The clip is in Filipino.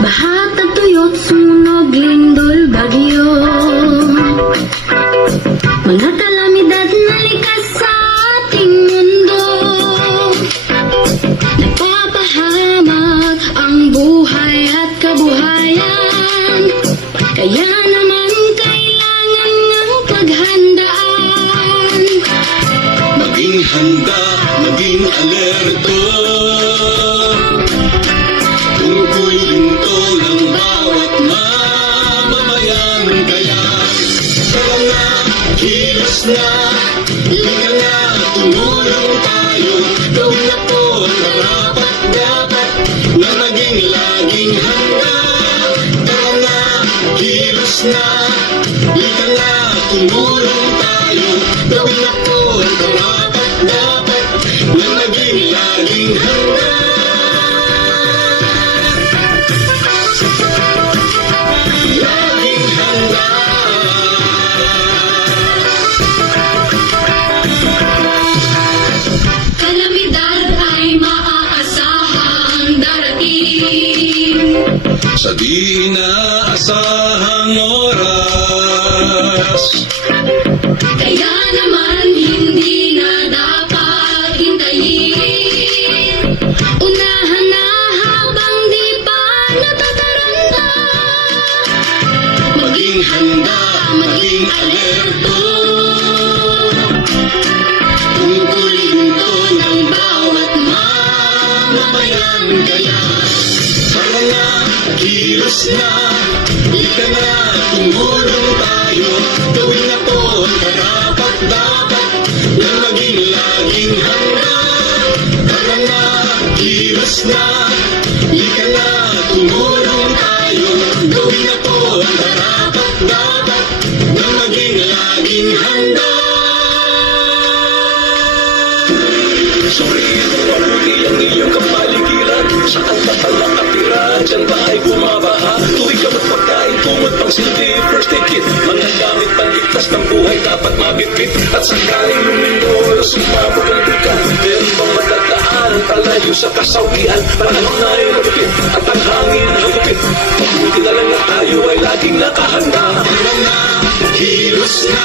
Bahat at tuyot, sunog, lindol, bagyo. Mga kalamidad na likas sa ating mundo. Nagpapahamak ang buhay at kabuhayan. Kaya naman kailangan ng paghandaan. Maging handa, maging alerto. Tungkulin to ng bawat mamamayan. Kaya tara na, kilos na, lika na, tumulong tayo. Gawin na po ang karapat-dapat na maging laging handa. Tara na, kilos na, lika na, tumulong tayo. Gawin na po ang karapat-dapat na maging laging handa. Laging handa. Kalamidad ay maaasahang darating. Sa di inaasahang oras, Kaya naman hindi na dapat hintayin. Unahan na habang di pa natataranta. maging handa, maging alerto. Tungkulin to ng bawat mamamayan. Kaya tara na, kilos na, lika na, tumulong tayo. Gawin na po ang karapat-dapat na maging laging handa. Tara na, kilos na, lika na, tumulong tayo. Gawin na po ang karapat-dapat na maging laging handa. Suriin mo marumi ang iyong kapaligiran. Saan ka pala nakatira? Diyan ba ay bumabaha? Tuwig ka ba't pagkain, kumot pang silbi, first aid kit. Mga gamit pangligtas ng buhay dapat mabitbit. At sakaling lumindol, sumabog ang bigka. Meron bang matagdaan, palayo sa kasawian. Panahon na ay magupit, at ang hangin hagupit. Pagbuti na lang na tayo ay laging nakahanda. Tara na, kilos na,